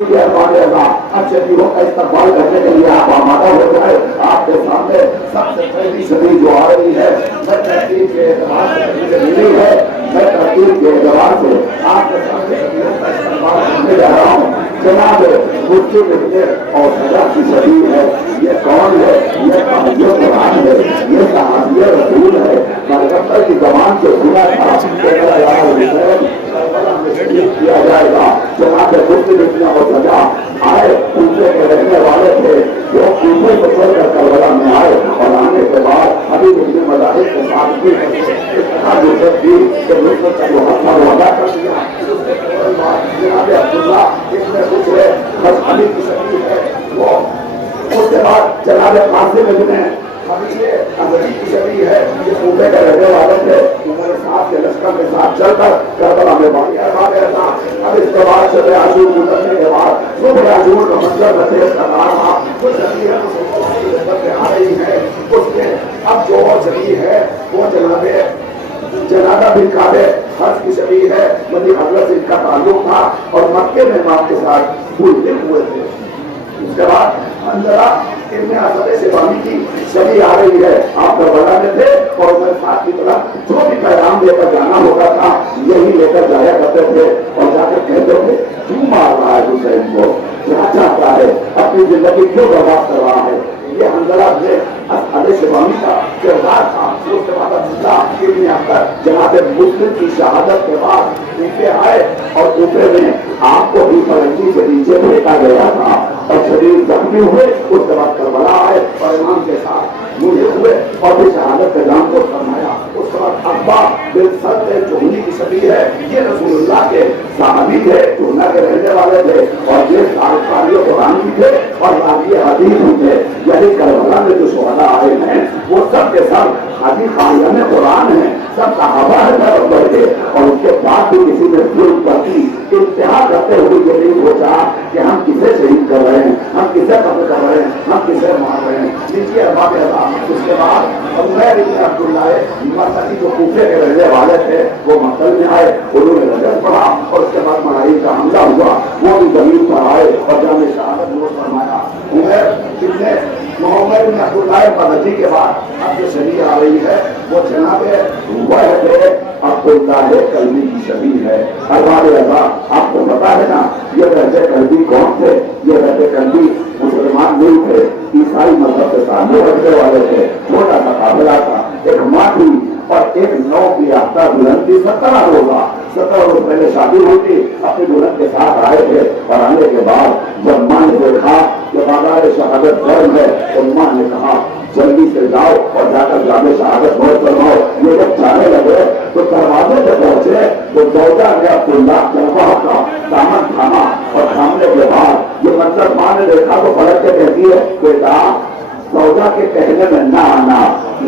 ہمارے اللہ اچھے دنوں کا استقبال کرنے کے لیے آپ آمادہ ہو جائے. آپ کے سامنے سب سے پہلی صدی جو آ رہی ہے میں ترتیب کے اعتبار سے ملی ہے. میں ترتیب کے اعتبار سے آپ کے سامنے صدیوں کا استقبال کرنے جا رہا ہوں. جناب مفتی اور سزا کی صدی ہے. یہ کون ہے؟ یہ صحابیہ قرآن ہے, یہ صحابیہ رسول ہے. پیغمبر کی زبان سے سنا تھا کہ میرا یار حسین کربلا میں شہید کیا جائے گا. جناب مفتی اور سزا آئے کوفے کے رہنے والے تھے جو کوفے کو چھوڑ کر کربلا میں آئے اور آنے کے بعد ابھی اپنے مذاہب کے ساتھ بھی ضرورت تھی کہ رشوت کا جو وعدہ کر دیا. جناب عبداللہ اس میں کچھ ہے بس علی کی شکل ہے. وہ اس کے بعد جناب قاسم ابن حضرت کی شکل ہے. یہ کوفے کے رہنے والے تھے. عمر صاحب کے لشکر کے ساتھ چل کر کربلا میں باقی تھا. اب اس کے بعد شب عاشور گزرنے کے بعد صبح عاشور کا منظر نتیج کر رہا تھا. جو شبی ہے آ رہی ہے اس میں اب جو شبی ہے وہ جنازہ بن کعبے حج کی شبی ہے. مدی حضرت سے ان کا تعلق تھا اور مکے میں ماں کے ساتھ بھولتے ہوئے تھے. اس کے بعد حنظلہ ابن اسد سبانی کی شبی آ رہی ہے. آپ کربلا میں تھے اور میں ساتھ کی طرف جو بھی پیغام لے کر جانا ہوتا تھا یہی لے کر جایا کرتے تھے اور جا کر کہتے تھے کیوں مار رہا ہے حسین کو, کیا چاہتا ہے, اپنی زندگی کیوں برباد کر رہا ہے. یہ حنظلہ نے اسد سبانی کا کردار تھا. اس کے بعد عبداللہ ابن عبد جناب مسلم کی شہادت کے بعد کوفے آئے اور کوفے میں آپ کو بھی فرنگی سے نیچے پھینکا گیا تھا اور شریر زخمی ہوئے. اس کے بعد کربلا آئے اور امام کے ساتھ مجھے ہوئے اور پھر شہادت کا نام کو فرمایا. اس کے بعد ابا بن سعد جوہنی کی شبی ہے. یہ رسول اللہ کے صحابی تھے, جوہنا کے رہنے والے تھے اور یہ قاری قرآن بھی تھے اور راوی حدیث بھی تھے. یعنی کربلا میں جو شہداء آئے ہیں وہ سب کے سب حدیث قائم قرآن ہیں, سب صحابہ ہیں پیغمبر کے. اور اس کے بعد بھی کسی نے ظلم کرتی انتہا کرتے ہوئے یہ نہیں سوچا کہ ہم کسے شہید کر رہے ہیں, ہم کسے قتل کر رہے ہیں, ہم کسے مار رہے ہیں. نیچے ارباب اللہ. اس کے بعد عمیر بن عبداللہ مرتضی جو کوفے کے رہنے والے تھے وہ مقتل میں آئے. انہوں نے رجب پڑھا اور اس کے بعد مرائی کا حملہ ہوا. وہ بھی زمین پر آئے اور جامع شہادت نوش فرمایا. عمیر بن محمد بن عبداللہ مرتضی کے بعد اب جو شبی آ رہی ہے وہ جناب عبداللہ کلبی کی شبی ہے. ارباب اللہ آپ کو پتا ہے نا یہ رہتے کلبی کون تھے؟ یہ رہتے کلبی مسلمان نہیں تھے, عیسائی مذہب کے تعلق رکھنے والے تھے. چھوٹا سا قافلہ تھا, ایک ماں تھی اور ایک 9 کی یافتہ دلہن تھی. 17 روزہ 17 روز پہلے شادی ہوئی تھی. اپنی دلہن کے ساتھ آئے تھے اور آنے کے بعد جب ماں نے دیکھا کہ بازار شہادت گرم ہے تو ماں نے کہا جلدی سے جاؤ اور جا کر جامع شہادت نوش فرماؤ. یہ جب جانے لگے تو دروازے پہ پہنچے تو زوجہ نے عبداللہ جنبہ کا دامن تھاما اور تھامنے کے بعد یہ مطلب ماں نے دیکھا تو پلٹ کے کہتی ہے بیٹا زوجہ کے کہنے میں نہ آنا.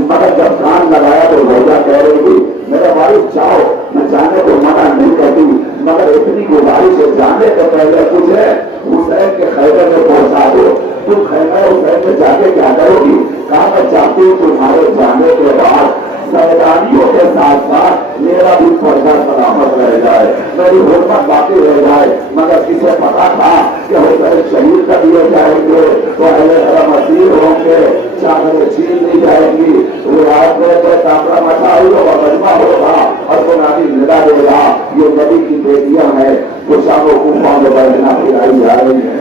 مگر جب کان لگایا تو زوجہ کہہ رہی تھی میرا والد جاؤ, میں جانے کو منع نہیں کہتی مگر اتنی گزارش ہے جانے کے پہلے مجھے حسین کے خیمے میں پہنچا دو. تم خیمہ حسین میں جا کے کیا کرو گی؟ کہا میں چاہتی ہوں تمہارے جانے کے بعد سیدانیوں کے ساتھ ساتھ میرا بھی پردہ سلامت رہ جائے, میری حرمت باقی رہ جائے. مگر کسے پتا تھا کہ حسین شہید کر دیے جائیں گے تو اہل حرم اسیر ہوں گے, چادریں چھین لی جائیں گی, روایت میں کامرا مسائل ہوگا, مجمع ہوگا اور بنیادی ندا دے گا. یہ نبی کی بیٹیاں ہیں جو شام و کوفہ میں بہنا پھرائی جا رہی ہیں.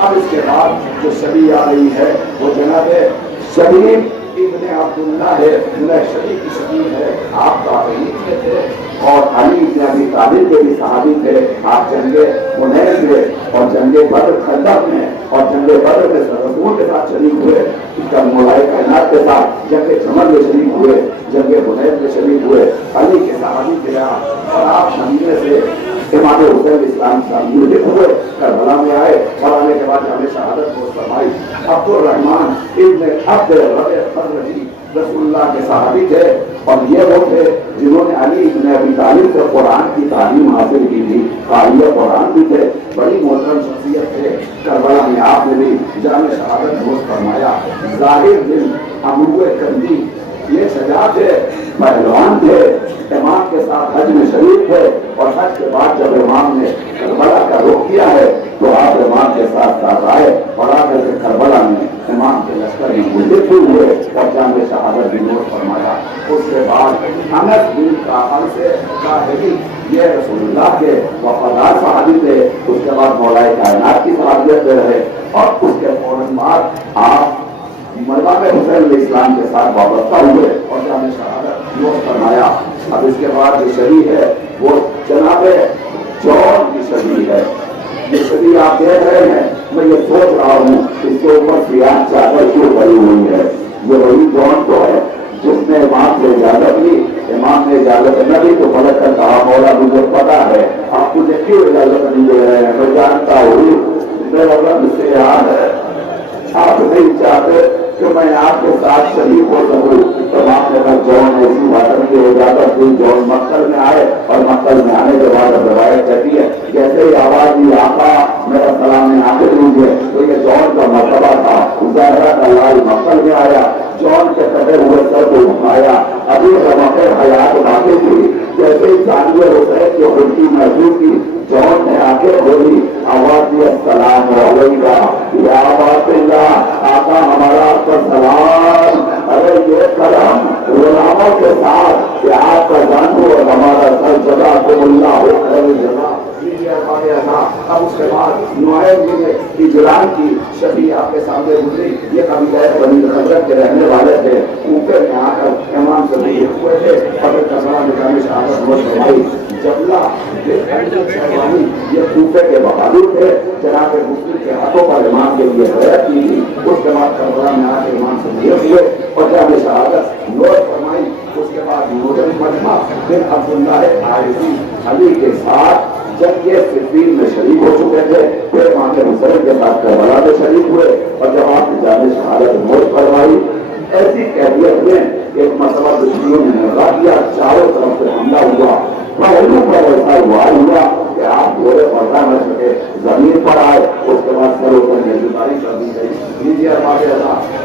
اب اس کے بعد جو شبی آ رہی ہے وہ جناب شبیب ابن عبداللہ ہے. شبی کی شبی ہے. آپ تابعین میں تھے اور علی بن ابی طالب کے بھی صحابی تھے. آپ جنگ حنین میں اور جنگ بدر خندق میں اور جنگ بدر میں رسول کے ساتھ شریک ہوئے. مولائی کائنات کے ساتھ جنگ جمل میں شریک ہوئے, جنگ حنین میں شریک ہوئے. علی کے صحابی تھے آپ اور آپ مدینے سے امام حسین اسلام شامل ہوئے, کربلا میں آئے اور آنے کے بعد ہمیں شہادت کو فرمائی. عبد الرحمان ابن عبد الرحیم رسول اللہ کے صحابی تھے اور یہ وہ تھے جنہوں نے علی ابن ابی طالب سے قرآن کی تعلیم حاصل کی تھی. قاری قرآن بھی تھے, بڑی محترم شخصیت تھے. کربلا میں آپ نے بھی جامع شہادت نوش فرمایا. ظاہر دن عمرو کندی یہ شجاع تھے، پہلوان تھے، امام کے ساتھ حج میں شریک تھے، اور حج کے بعد جب امام نے کربلا کا رخ کیا ہے تو آپ امام کے ساتھ ساتھ آئے اور آ کر کے کربلا میں امام کے لشکر میں ملک ہوئے اور جنگ شہادت بھی نوٹ فرمایا۔ اس کے بعد انس بن کعب سے ظاہری یہ رسول اللہ کے وفادار صحابی تھے، اس کے بعد مولا کائنات کی صحابیت میں رہے، اور اس کے فوراً بعد آپ مردان حسین علیہ السلام کے ساتھ وابستہ ہوئے اور جنگ شہادت نوٹ فرمایا۔ اب اس کے بعد جو شریح ہے وہ جناب جون کی شریح ہے۔ یہ شریح آپ دیکھ رہے ہیں، میں یہ سوچ رہا ہوں اس کے اوپر سیاہ چادر کیوں پڑی ہوئی ہے۔ یہ وہی جون تو ہے جس نے امام سے اجازت لی، امام نے اجازت نہ دی تو پلٹ کر کہا مولا مجھے پتا ہے آپ مجھے کیوں اجازت نہیں دے رہے ہیں، میں جانتا ہوں میرا رب سے یاد ہے آپ نہیں چاہتے کہ میں آپ کے ساتھ شریک ہو سکوں۔ تمام نے کہا جون ایسی بات کی اجازت دی۔ جون مکہ میں آئے اور مکہ میں آنے کے بعد روایت کہتی ہے جیسے ہی آواز دی آقا میرا سلام آخر لیجیے، تو یہ جون کا مرتبہ تھا۔ زہرا کا لال مکہ میں آیا، جون کے کٹے ہوئے سر کو اٹھایا، ابھی رمق حیات باقی تھی، جیسے ہی جانور حسین کی الٹی محسوس کی، جون نے آگے بولی آواز دی السلام علیکہ یا بات اللہ، آقا ہمارا آپ کا سلام۔ ارے یہ کرم غلاموں کے ساتھ کہ آپ کا جانو اور ہمارا سر جگہ کو اللہ ہو خیر جگہ۔ اب اس کے بعد نعیم بن اجلان کی شفیع آپ کے سامنے گزری۔ یہ قبیلہ بنی خزرج کے رہنے والے تھے، کوفے میں آ کر امام سے ملے ہوئے تھے، اور کربلا میں جنگ شہادت نوش فرمائی۔ جبلہ یہ کوفے کے بہادر تھے، جناب مسلم کے ہاتھوں پر امام کے لیے بیعت کی تھی۔ اس کے بعد کربلا میں آ کے امام سے ملے ہوئے اور جنگ شہادت نوش فرمائی۔ اس کے بعد نوجن مجمع بن عبداللہ عارضی علی کے ساتھ جب یہ صفین میں شریک ہو چکے تھے، پھر امام حسین کے ساتھ کربلا میں شریک ہوئے اور جب آپ نے جان شہادت نوش فرمائی۔ ایسی کیفیت میں ایک مرتبہ دشمنوں نے حملہ کیا، چاروں طرف سے حملہ ہوا، پہلو پر ایسا ہوا کہ آپ گھوڑے پردہ نہ سکے، زمین پر آئے، اس کے بعد سر اوپر گرفتاری کر دی گئی۔ لیجیے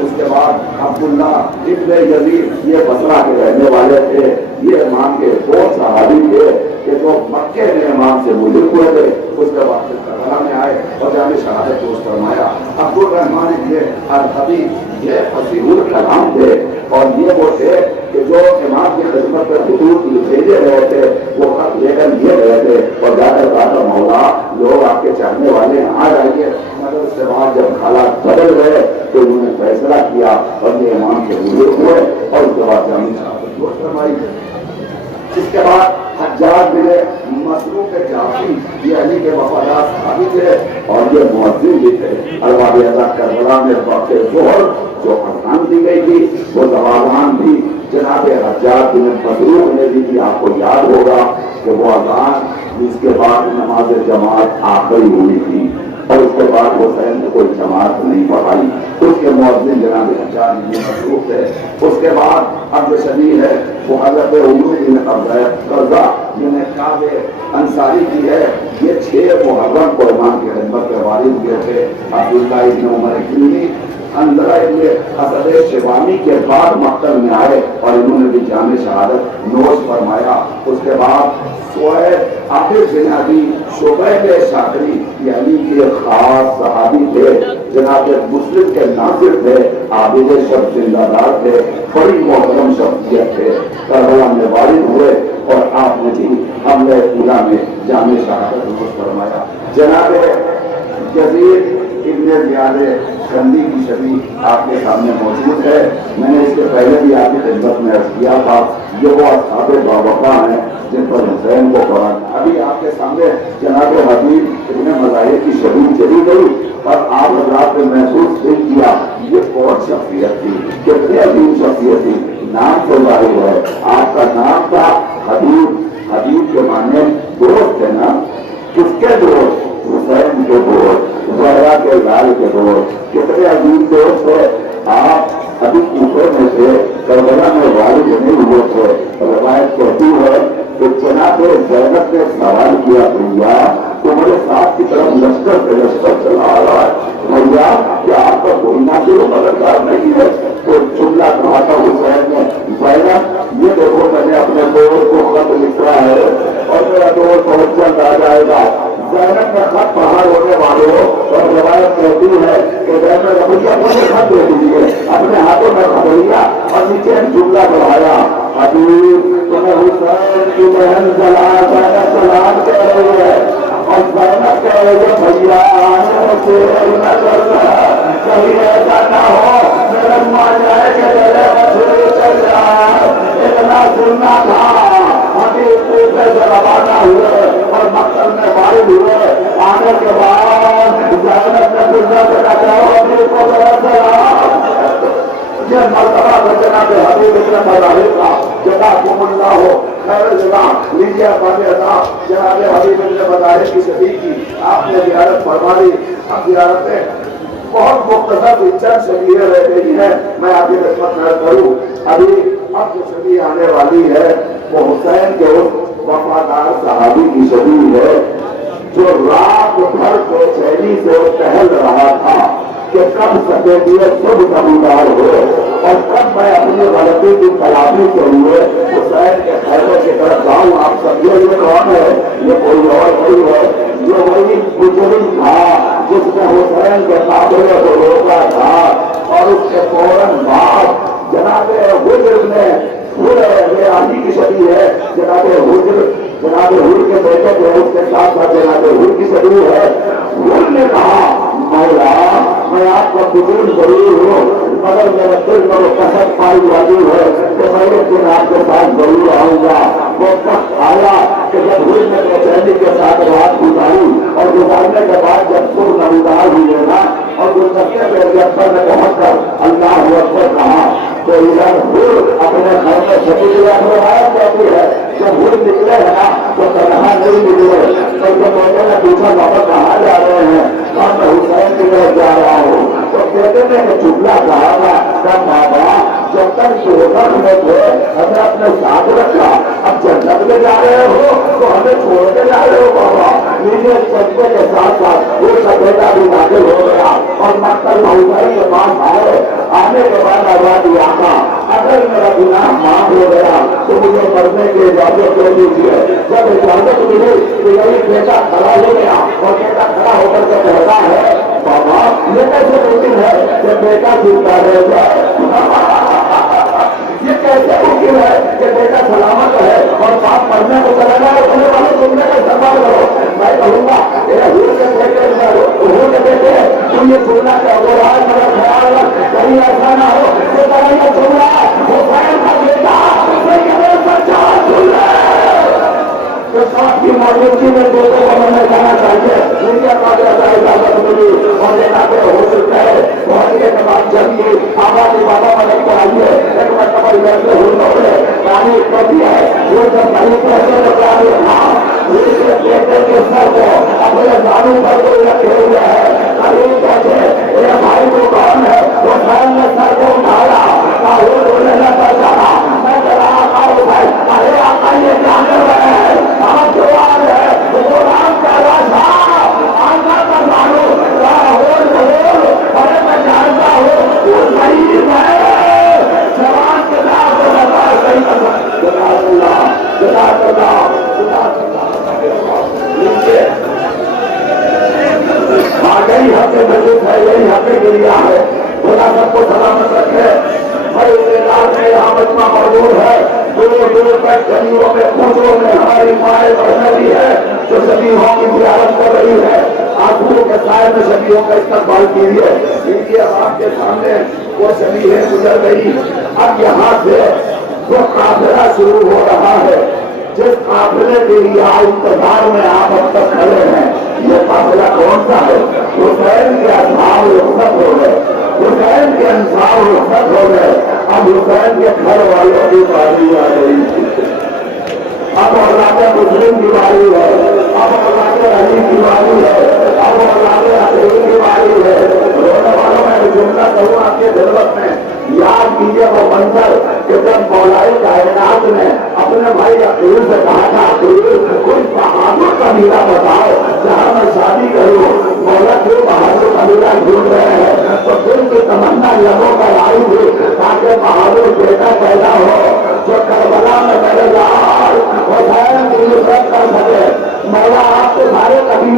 اس کے بعد عبداللہ ابن یزید یہ بصرہ کے رہنے والے تھے، یہ امام کے دو صحابی تھے کہ جو مکے میں امام سے ملک ہوئے تھے، اس کے بعد کربلا میں آئے اور جان شہادت نوش فرمایا۔ عبد الرحمن ابن الحبیب یہ فصیح الکلام تھے، اور یہ وہ تھے کہ جو امام کی خدمت پر خطوط بھیجے گئے تھے وہ خط لے کر دیے گئے تھے، اور جا کر کہا مولا لوگ آپ کے چاہنے والے ہیں آ جائیے، مگر اس کے بعد جب حالات بدل گئے تو انہوں نے فیصلہ کیا اور یہ امام کے بزرگ ہوئے اور اس کے بعد جامع شہادت نوش فرمائی۔ اس کے بعد حجاج بن مسروق جعفری یہ علی کے وفادار صحابی تھے اور یہ مؤذن بھی تھے۔ الواقعہ کربلا میں وقت ظہر جو اذان دی گئی تھی وہ زوالان بھی جناب حجاج بن مسروق نے دی تھی۔ آپ کو یاد ہوگا کہ وہ اذان جس کے بعد نماز جماعت آخری ہوئی تھی اور اس کے بعد حسین نے کوئی جماعت نہیں پڑھائی، اس کے مؤذن جناب حجاج بن مسروق تھے۔ اس کے بعد اب جو شریح ہے وہ حضرت عمر بن قرظہ جنہیں کعب انصاری کی ہے، یہ 6 محرم کو امام کی خدمت کے وارد ہوئے تھے۔ عبداللہ ابن عمر اکلیمی اندرا ابن اسد شیبانی کے بعد مقتل میں آئے اور انہوں نے بھی جان شہادت نوش فرمایا۔ اس کے بعد سوید عابد بن ابی شبیب شاکری یہ علی کے خاص صحابی تھے، جناب مسلم کے ناصر تھے، عابد شب زندہ دار تھے، بڑی محترم شخصیت تھے۔ کربلا میں وارد ہوئے اور آپ نے بھی حملہ اولا میں جان شہادت نوش فرمایا۔ جناب یزید ابن زیاد کندی کی شریح آپ کے سامنے موجود ہے۔ میں نے اس کے پہلے بھی آپ کی خدمت میں عرض کیا تھا، یہ وہ اصحاب باوقار ہیں جن پر حسین کو قرآن ابھی آپ کے سامنے جناب حبیب ابن مظاہر کی شریح چلی گئی اور آپ حضرات نے محسوس نہیں کیا یہ کون شخصیت تھی، کتنے عظیم شخصیت تھی۔ نام تو ظاہر ہے، آپ کا نام تھا حبیب، حبیب کے معنی دوست ہے نا، کس کے دوست؟ حسین کے دوست، زہرا کے لال کے دوست، کتنے عظیم دوست ہے۔ آپ ابھی کوفے میں تھے، کربلا میں والد نہیں ہوئے تھے۔ روایت کہتی ہے کہ جناب زینب نے سوال کیا بھیا تمہارے ساتھ کی طرف لشکر پہ لشکر چلا آ رہا ہے، بھیا کیا آپ کا کوئی ناصر و مددگار نہیں ہے؟ تو جملہ کہا تھا حسین نے جائے گا۔ زینب میں خط باہر ہونے والوں اور روایت کہتی ہے کہ زینب ربیہ مجھے خط دے دیجیے، اپنے ہاتھوں میں خط لیا اور نیچے ایک جملہ بڑھایا، حبیب تمہیں حسین کی بہن سلام کہہ رہی ہے، اور زینب کہہ رہی ہے بھیا آنے سے نہ کرنا، کہیں ایسا نہ ہو میرا مان جائے کہ میرے مچھلی چل جائے۔ اتنا سننا تھا حبیب سے روانہ ہوئے اور مقصد میں وارد ہوئے، آنے کے بعد زینب نے دنیا سے کہا حبیب کو ذرا سلام۔ یہ مرتبہ جناب حبیب ابن مظاہر کا جزاکم اللہ ہو خیر جزا لیجیے جناب حبیب ابن مظاہر کی شفیع کی آپ نے زیارت فرما لی۔ اب زیارتیں بہت مختصر چند شبیہیں رہ گئی ہیں، میں آپ کی خدمت میں کروں۔ ابھی اب جو شبیہ آنے والی ہے وہ حسین کے اس وفادار صحابی کی شبیہ ہے جو رات بھر بے چینی سے ٹہل رہا تھا کہ کب سفیدیت سب نمودار ہو اور کب میں اپنی غلطی کی تلافی کے لیے حسین کے خیمے کی طرف جاؤں۔ آپ سمجھے یہ کون ہے؟ یہ کوئی اور نہیں ہے، یہ وہی مجرم تھا جس نے حسین کے قافلے کو روکا تھا اور اس کے فوراً بعد جناب حجر نے علی کی شبیہ ہے، جناب حجر کے بیٹے جو ہے اس کے ساتھ ساتھ جناب حجر کی شبیہ ہے۔ حجر نے کہا مولا میں آپ کا بزرگ ضرور ہوں مگر میرے دل میں وہ قسم پائی جاتی ہے کہ میں ایک دن آپ کے ساتھ ضرور آؤں گا۔ وہ وقت آیا کہ جب حجر نے بے چینی کے ساتھ رات گزاری اور گزارنے کے بعد جب سر نمودار ہوئے نا اور گزرتے ہوئے اکبر نے پہنچ کر اللہ اکبر کہا تو ادھر حجر اپنے گھر میں چھپی روایت کہتی ہے جب حجر نکلے ہیں نا تو تنہا نہیں نکلے بلکہ بیٹے نے پوچھا بابا کہاں جا رہے ہیں؟ میں حسین کی طرف جا رہا ہوں۔ تو بیٹے نے جملہ کہا تھا بابا جب تک دوزخ میں تھے ہمیں اپنے ساتھ رکھا، اب جنت میں جا رہے ہو تو ہمیں چھوڑ کے جا رہے ہو بابا۔ نیچے چلتے کے ساتھ ساتھ وہ سفیدہ بھی داخل ہو گیا اور مقتل حسین کے پاس آنے کے بعد آواز دیا تھا اگر میرا گناہ معاف ہو گیا تو مجھے مرنے کی اجازت دے دیجیے۔ جب اجازت ملی تو یہی بیٹا کھڑا ہو گیا اور بیٹا کھڑا ہو کر کے کہتا ہے بابا یہ کیسے ممکن ہے کہ بیٹا زندہ رہ جائے؟ یہ کیسے ممکن ہے کہ بیٹا سلامت ہے اور باپ مرنے کو چلا جائے؟ انہیں والے سننے کا سوال کرو۔ میں کہوں گا بیٹے تم یہ سننا کہ ہو رہا ہے میرا خیال رکھ کہیں ایسا نہ ہو کہ یہ سن رہا ہے حسین کا بیٹا تو ساتھ کی موجودگی میں دوستوں کو ہمیں جانا چاہیے۔ دنیا کا اجازت ملی اور دیکھا کہ ہو سکتا ہے پہنچنے کے بعد چلیے آبادی بابا مدد کو آئیے ایک مرتبہ ویسے ہوئے پانی کہتی ہے وہ جب نہیں کہتے تو پانی ہاں اس کے بیٹے کے سر کو اپنے دانوں پر کوئی رکھے ہوئے ہے قریب کہتے میرے بھائی کو کون ہے وہ بہن نے سر کو اٹھایا وہ رونے لگا چاہا میں چلا آؤ بھائی ارے آقا یہ جانے والے ہیں آپ جوان ہے وہ رام کا راجا آنکھا کا مانو لاہور ضرور ارے میں جانتا ہوں وہ غریب ہے جوان کے نام کو لگا صحیح جزاک اللہ جزاک اللہ جزاک اللہ نیچے آگئی ہفتے مجھے ہے یہی ہفتے کے لیے ہے خدا سب کو سلامت رکھے۔ بھائی میں یہاں مجمع موجود ہے دور دور تک گلیوں میں کوچوں میں ہماری مائیں بہنیں بھی ہے جو شبیہوں کی زیارت کر رہی ہے۔ آنکھوں کے سائے میں شبیہوں کا استقبال کیجیے۔ ان کی آپ کے سامنے وہ شبیہیں گزر گئی، اب یہاں سے وہ قافلہ شروع ہو رہا ہے جس قافلے کے لیے انتظار میں آپ اب تک کھڑے ہیں۔ یہ قافلہ کون سا ہے؟ حسین کے اصحاب رخصت ہو گئے، حسین کے انصار رخصت ہو گئے، اب حسین کے گھر والوں کی باری آ گئی۔ اب اولاد مسلم کی باری ہے، اب اولاد علی کی باری ہے، اب اولاد علی کی باری ہے۔ رونے والوں میں جملہ کہوں آپ کے خدمت میں یاد کیجیے وہ منظر کہ جب مولائی کائنات نے اپنے بھائی عقیل سے کہا تھا کوئی بہادر قبیلہ بتاؤ جہاں میں شادی کروں، مولا کیوں بہادر قبیلہ ڈھونڈ رہے ہیں؟ تو دل کی تمنا لبوں پر آئی تھی تاکہ بہادر بیٹا پیدا ہو جو کربلا میں میرے لال حسین کی نصرت کر سکے۔ مولا آپ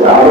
4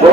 2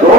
2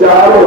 4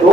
2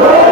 2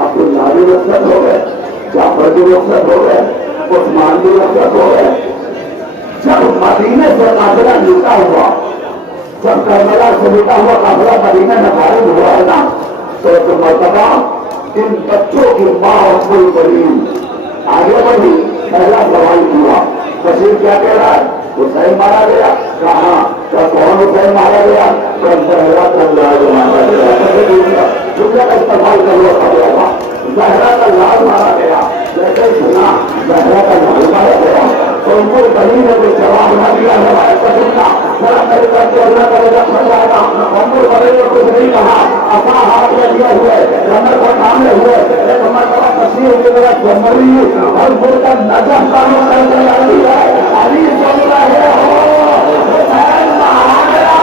عبداللہ بھی رخصت ہو گئے، جعفر بھی رخصت ہو گئے، عثمان بھی رخصت ہو گئے۔ جب مدینے سے قافلہ نکلا ہوا، جب کربلا سے نکلا ہوا قافلہ مدینے میں خارج ہوا ہے نا، تو ایک مرتبہ ان بچوں کی ماں ام البنین آگے بڑھی، پہلا سوال کیا بشیر کیا کہہ رہا ہے؟ حسین مارا گیا؟ کہاں؟ کون حسین مارا گیا؟ زہرا کا لال مارا گیا۔ جملے کا استعمال کر لو تھا، زہرا کا لال مارا گیا۔ جیسے سنا زہرا کا لال مارا گیا تو ان کو بنی نے کوئی جواب نہ دیا، روایت کا سننا ذرا میرے کر کے اللہ کا رضا بن جائے گا۔ عمر بڑے نے کچھ نہیں کہا، اپنا ہاتھ میں لیے ہوئے رمر کو تھامے ہوئے ایک مرتبہ تشریح کی طرف مری اور مل کر نجف کاموں کر کے آئی ہے۔ علی سن رہے ہو حسین مارا گیا،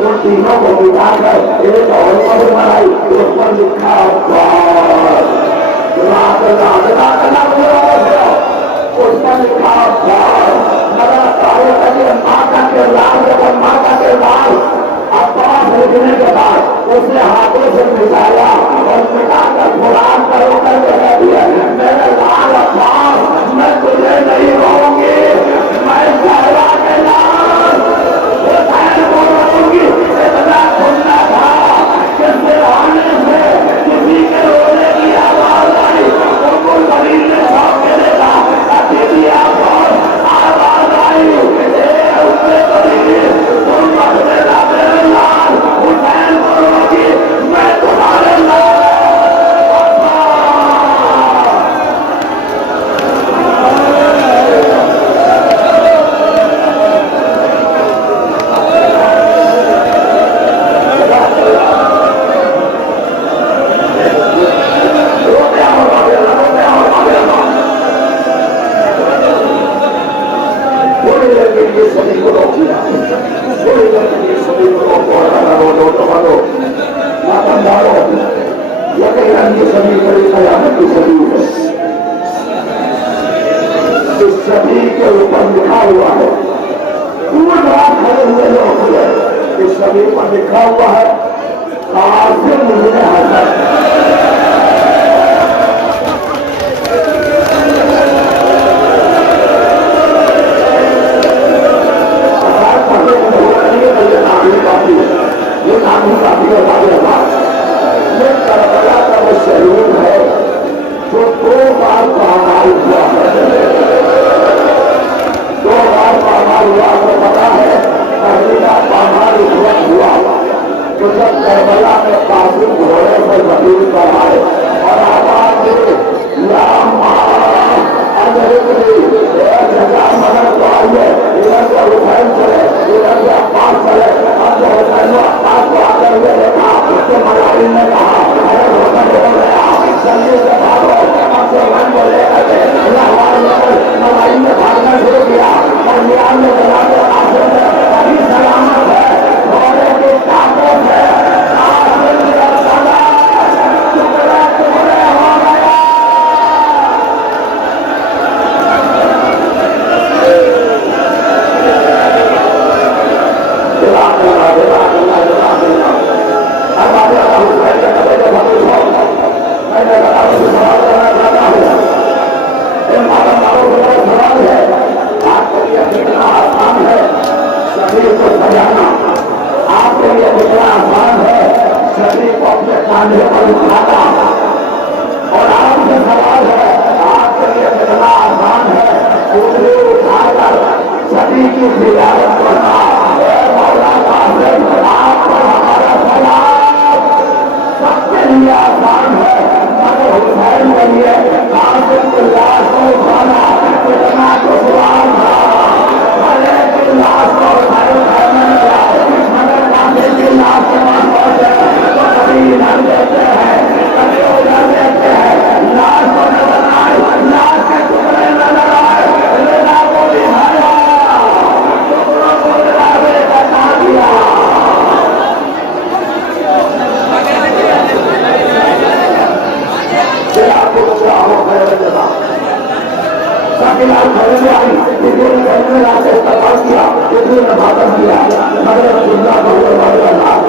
ان تینوں کو بٹا کر ایک اور قبر بنائی، اس پر لکھا اس پر لکھا ماتا کے لال جب ماتا کے لال عباس لکھنے کے بعد اس نے ہاتھوں سے مٹایا اور مٹا کر قرآن پر اتر کے کہہ دیا میرے لال عباس میں تجھے نہیں رہوں گی، میں زہرا کے لال حسین کو رہوں گی۔ اتنا سننا تھا کہ آنے سے کسی کے رونے کی آواز آئی، ام البنین نے شوق کے دیکھا آواز آئی، تم بدلا میرے لال حسین کو روکی، میں تمہارے لال سبھی کے اوپر لکھا ہوا ہے، پورا رات کھڑے ہوئے لوگ ہوئے، اس سبھی پر لکھا ہوا ہے قاسم بن حسن۔ یہ نام کافی یہ کربلا کا وہ شہید ہے جو دو بار پامال ہوا ہے، دو بار پامال ہوا تو پتا ہے پہلی بار پامال اس وقت ہوا تو جب کربلا میں قاسم گھوڑے پر وکیل پر آئے اور آواز دی یا مدد تو آئیے، ادھر سے حسین چلے، ادھر سے عباس چلے، اب جو حسین عباس کو آتے ہوئے دیکھا تو ملائم نے کہا ارے حسن ہو گیا، جلدی سے بھاگو، اب سے من کو لے کر کے ملائم نے بھاگنا شروع کیا اور میان نے بنا کے قاسم سے ابھی سلامت ہے، گھوڑے کی طاقت ہے، قاسم کی سلامت ٹکڑے ٹکڑے ہو گیا۔ آپ کے لیے کتنا آسان ہے شریف کو اپنے کاندھے پر اٹھانا، اور آپ سے سوال ہے آپ کے لیے کتنا آسان ہے انگلی اٹھا کر سبھی کی زیارت کرنا۔ مولا قاسم آپ پر ہمارا سلام، سب کے لیے آسان ہے مگر حسین کے لیے قاسم کی لاش کو اٹھانا کتنا دشوار تھا۔ بھلے کی لاش کو اٹھائے مگر قاسم کی لاش کے پاس پہنچے تو کبھی ادھر دیکھتے ہیں کبھی ادھر دیکھتے ہیں، لاش کو نظر آئے، لاش کے ٹکڑے کی لاش گھر میں آئی، کسی نے گھر میں لا کے استعمال کیا، کسی نے بھاگم کیا، مگر اللہ کو اللہ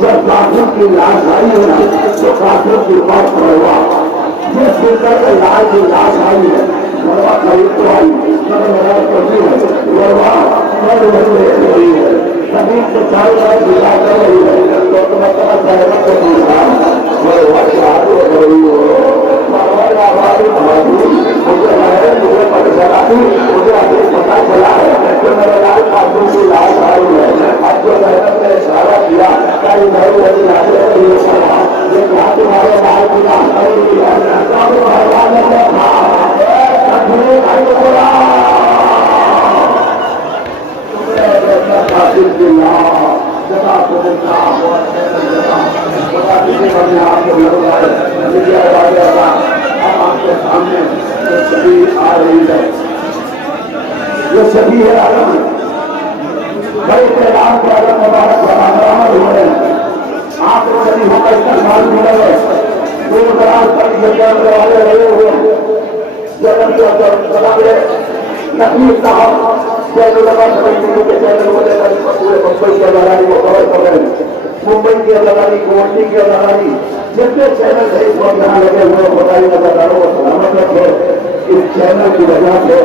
جب کافر کی لاش آئی ہے نا تو کافر کی موت مروا، جس فکر کے لاش کی لاش آئی ہے مروا خرید تو آئی مگر مروا کسی ہے مروا مر رہی ہے، زمین سے چاروں طرف دلا کر رہی ہے، تو تمہیں سہمت کو دوسرا مروا شاد ہو رہی ہو مروا آبادی مجھے ہے مجھے پریشانا تھی، مجھے ابھی پتا چلا ہے کہ میرے لال کافر کی لاش آئی ہے، اب جو محنت نے اشارہ کیا کئی نئی نئی لاجے یہ سرا یہ کیا تمہارے لال کی لاش آئی ہے کب بھگوان نے کہا کبھی نہیں بولا کافر کی لاش جگہ کو دیکھا بہت جگہ بتا کسی بڑے آپ کو لگ رہا ہے مجھے آواز آتا اب آپ کے سامنے یہ سبھی آ رہی ہے، یہ سبھی ہے عالم بڑے تعداد کے عالم مبارک برآمد ہوئے ہیں، آپ کو کبھی ہم استعمال ملے گئے دور دراز تک جنگل والے رہے ہوئے ہیں، جنگل کے اندر نقلی صاحب چینل لگا سمجھتے کے چینل والے پورے ممبئی کی ادارانی کو کور کر رہے ہیں، ممبئی کی ادارانی گوہاٹی کی ادارانی جتنے چینل ہے اس وقت یہاں لگے ہوئے خدائی نظرداروں کو سلامت رکھے، اس چینل کی وجہ سے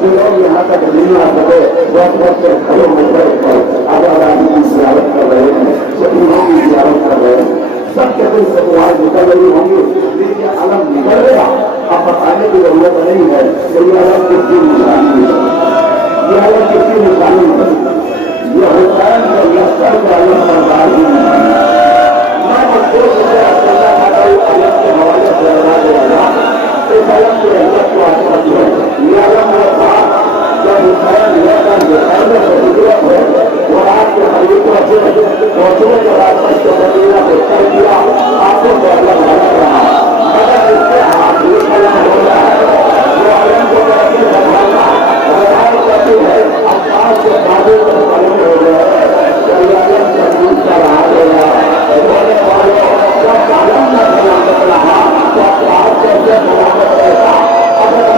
جو لوگ یہاں تک نہیں آ سکے وقت وقت کے گھروں میں بیٹھ کر آزادی کی زیارت کر رہے ہیں، شہیدوں کی زیارت کر رہے ہیں، سب کے دل سے دعائیں نکل رہی ہوں گی، لیکن یہ علم نکل گیا اب بتانے کی ضرورت نہیں ہے کہ یہ علم کس کی نشانی ہے، یہ علم کس کی نشانی ہے، یہ حسین کے لشکر کے علم بردار کی نشانی ہے۔ میں مجبور سے اکیلا علم کے حوالے سے لگا دے گا، اس علم کی اہمیت کو آسان ہے، یہ علم وہ تھا جب حسین لیکن حسین سے ہجرت ہے اور آپ کے خلیفہ سے پہنچنے کے بعد اس کو مدینہ سے کر دیا آنکھوں سے الگ ہٹ رہا مگر اس کے ہاتھ بھی علم ہو رہا ہے، وہ علم کو کیسے سنبھالنا روایت کرتی ہے عباس کے بازو میں معلوم ہو گیا کہ علم تجویز کا رہا گیا بولے والوں جب علم میں سلامت رہا تو عباس کیسے سلامت رہتا، اگر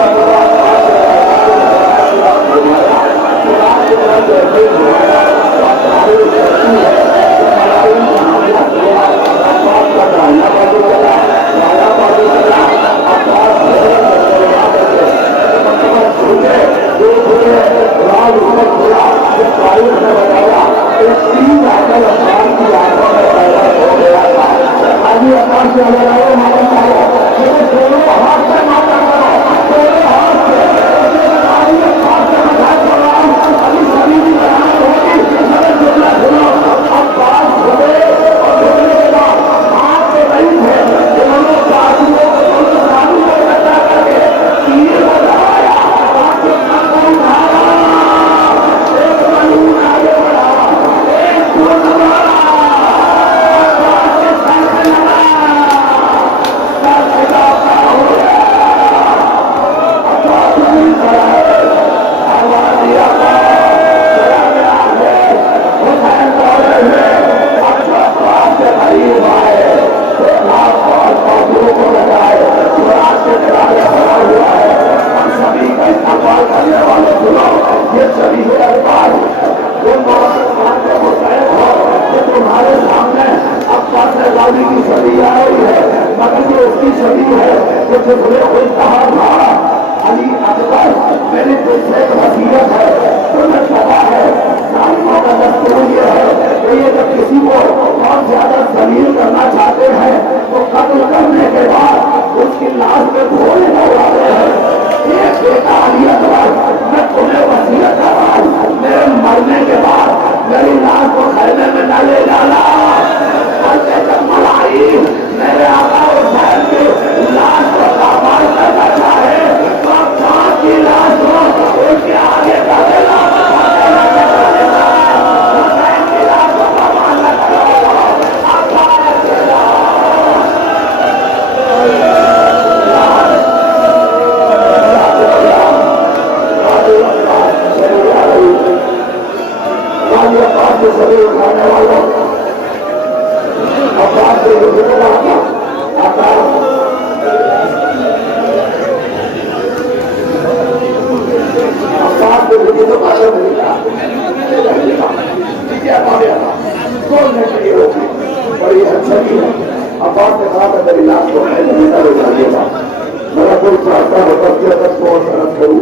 کرتا ہے وصیت کو طرف کروں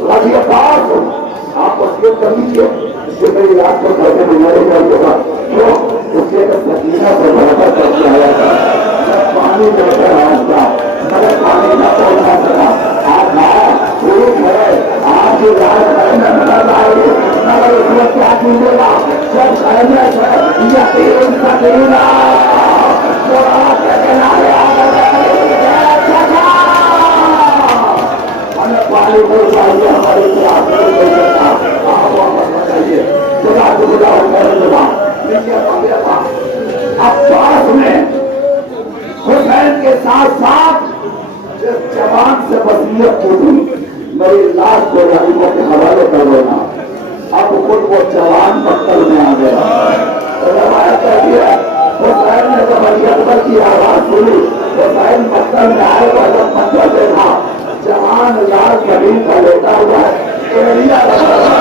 غازی عباس آپ وصیت کر لیجیے کہ میری رات کو گھر میں بیماری کا ہوگا کیوں اس کے سکینہ سے بڑھتا کر کے آیا تھا پانی لے کر آیا تھا مگر پانی نہ پہنچا سکا آپ ٹھیک ہے آپ کی رات گھر میں نظر آئے گی مگر اس میں کیا کیجیے گا جب خیریت ہے یقین سکینہ جو آپ کے کنارے آ ہمیں پانی کو چاہیے ہماری کلاس نہیں مل سکتا آپ واپس بتائیے خدا کو خدا عباس میں حسین کے ساتھ ساتھ جس جوان سے وصیت ہوئی میری لاش کو غریبوں کے حوالے کر دینا اب خود وہ جوان مقتل میں آ گیا روایت کہتی ہے حسین نے جب علی اکبر کی آواز سنی حسین مقتل میں آئے تو جب منظر دیکھا جوان لال کریم کا لیتا ہوا ہے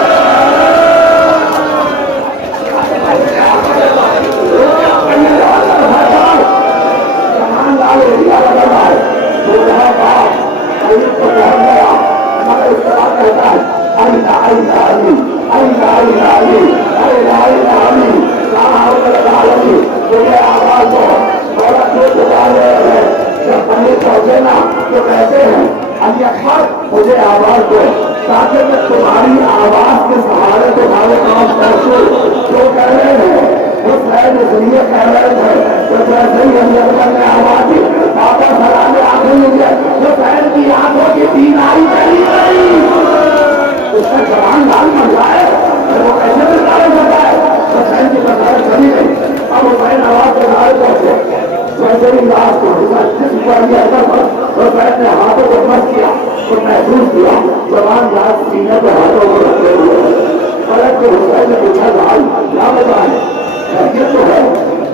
مجھے آواز دو تاکہ میں تمہاری آواز کے سہارے تمہارے پاس پہنچوں جو کہہ رہے ہیں حسین اس لیے کہہ رہے تھے تو جیسے ہی علی اکبر نے آواز دی پاپا سلام آنکھیں لیجیے حسین کی آنکھوں کی بیماری چلی گئی اس کا جوان لال مر جائے وہ کیسے بتایا جاتا ہے حسین کی بتایا چلی گئی اب حسین آواز کے سہارے پہنچے جیسے ہی لاش کو جس پر حسین نے ہاتھوں کو مس کیا تو محسوس کیا جوان لاش سینے پہ ہاتھوں کو رکھے ہوئے پلٹ کے حسین نے پوچھا بھائی کیا بتائیں یہ تو ہے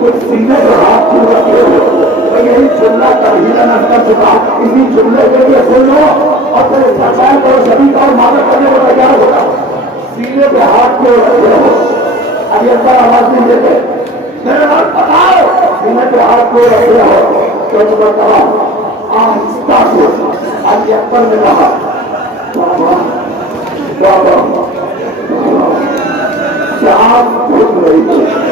کچھ سینے پہ ہاتھ کیوں رکھے ہوئے تو یہی جملہ ترہیلا نہ کر چکا اسی جملے کے لیے سن لو اور پھر سرکار کرو سبھی کا مدد کرنے کو تیار ہوگا سینے پہ ہاتھ کیوں رکھے ہو ابھی اکبر آواز نہیں دیتے میرے بات بتاؤ سینے پہ ہاتھ کیوں رکھے ہو تو تمہیں کہا آہستہ سے علی اکبر نے کہا بابا شام بھول رہی تھی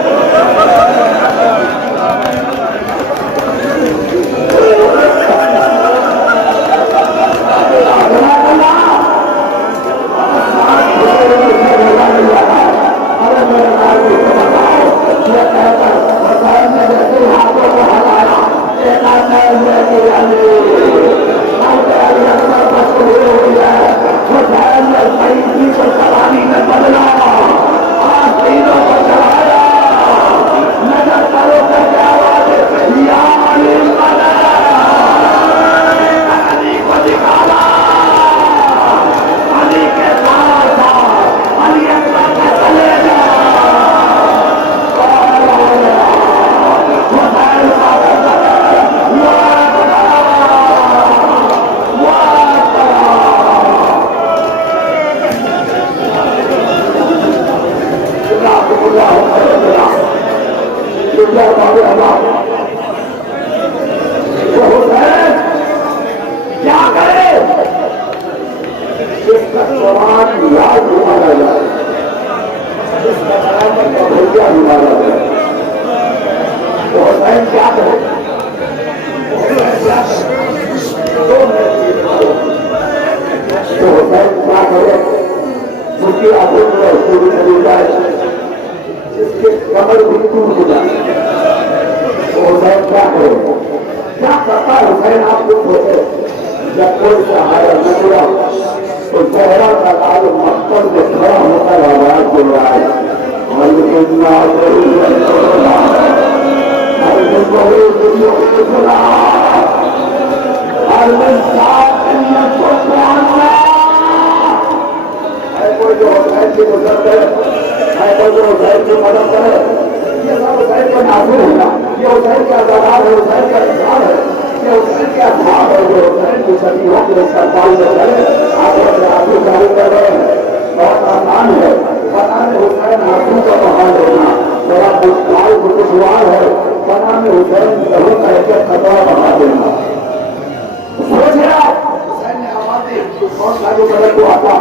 کون سا جو غلط ہوا تھا؟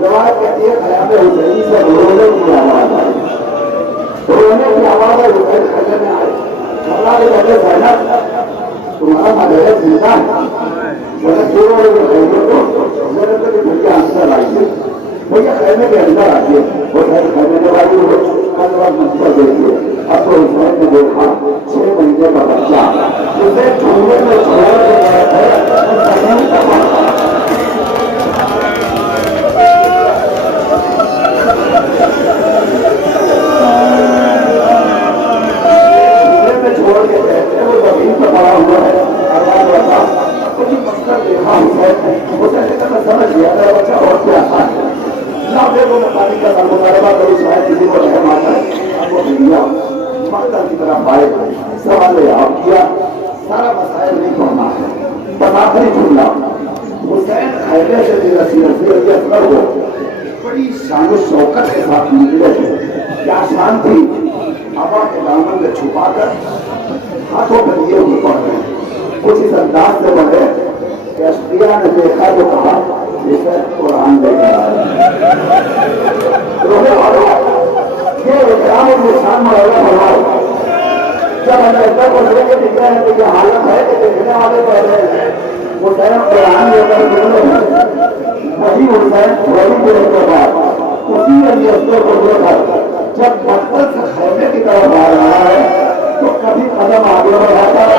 روایت کہتی ہے خیام حسینی سے رونے کی آواز آئی، رونے کی آواز ہے، حسین خیمے میں آئے، اللہ کے کہتے زینب تمہارا مدر زندہ ہے، زینب شروع ہو گئے خیمے کو، زینب کے بھیا اندر آئیے، بھیا خیمے کے اندر آئیے، حسین خیمے میں آئی ہو، کل وقت منصر دیکھیے، اب تو حسین نے دیکھا 6 مہینے کا بچہ اسے چولہے میں چھوڑ کے گئے تھے، زمین کا بچہ چھوڑ کے کہتے وہ زمین پہ پڑا ہوا ہے، آواز ہوتا کچھ منظر دیکھا حسین نے کہا سمجھ گیا میرا بچہ اور کیا ہے، نہ دیکھو میں پانی کا سر مطالبہ کروں شاید کسی کو رحم آتا ہے، اب وہ دنیا مقتل کی طرف آئے، سوال آپ کیا سارا مسائل نہیں پڑھنا ہے، بس آخری جملہ حسین خیمے سے بھی رسی اکبر ہو بڑی شان و شوکت کے ساتھ نکلے تھے، کیا شان تھی؟ ابا کے دامن میں چھپا کر ہاتھوں پہ لیے ہوئے پڑھ رہے، کچھ اس انداز سے پڑھے کہ اشقیاء نے دیکھا تو کہا جسے قرآن دیکھ رہا ہے، رونے والوں یہ اکرام النسان مولا فرماؤ، جب ہم ایسا کو لے کے دکھ رہے ہیں تو یہ حالت ہے کہ دیکھنے والے کہہ رہے ہیں حسین قرآن لے کر وہی حسین تھوڑی دیر کے بعد اسی اندر کو لے کر جب مقتل سے خیمے کی طرف آ رہا ہے تو کبھی قدم آگے بڑھاتا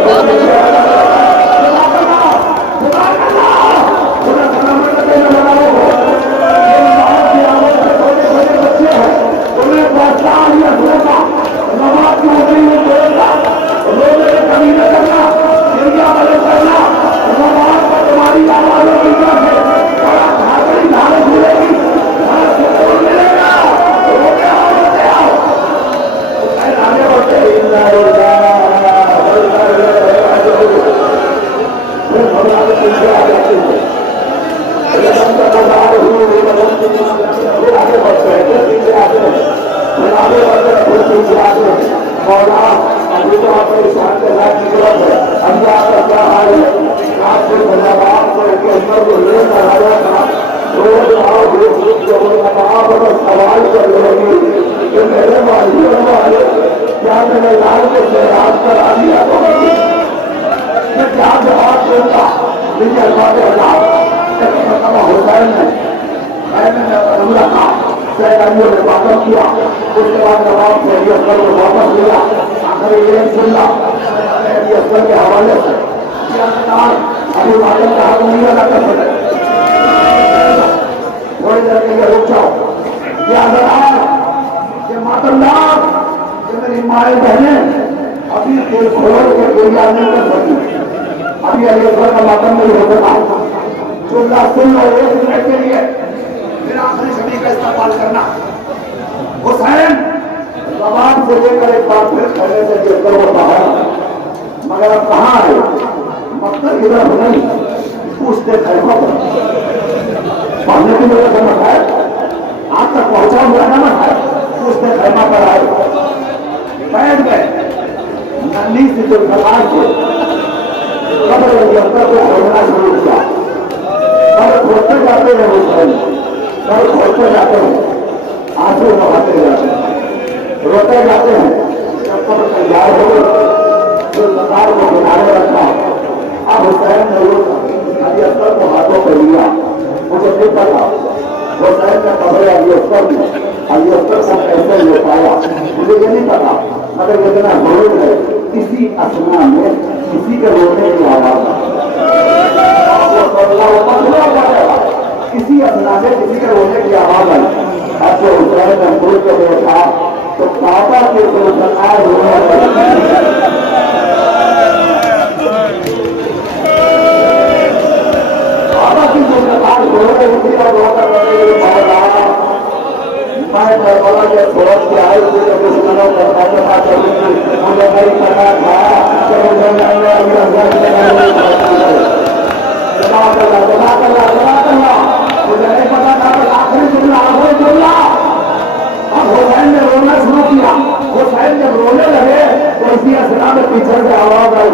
پیچھے سے آواز آئی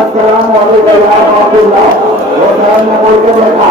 السلام علیکم یا رسول اللہ، حسین نے بول کے دیکھا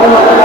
Allah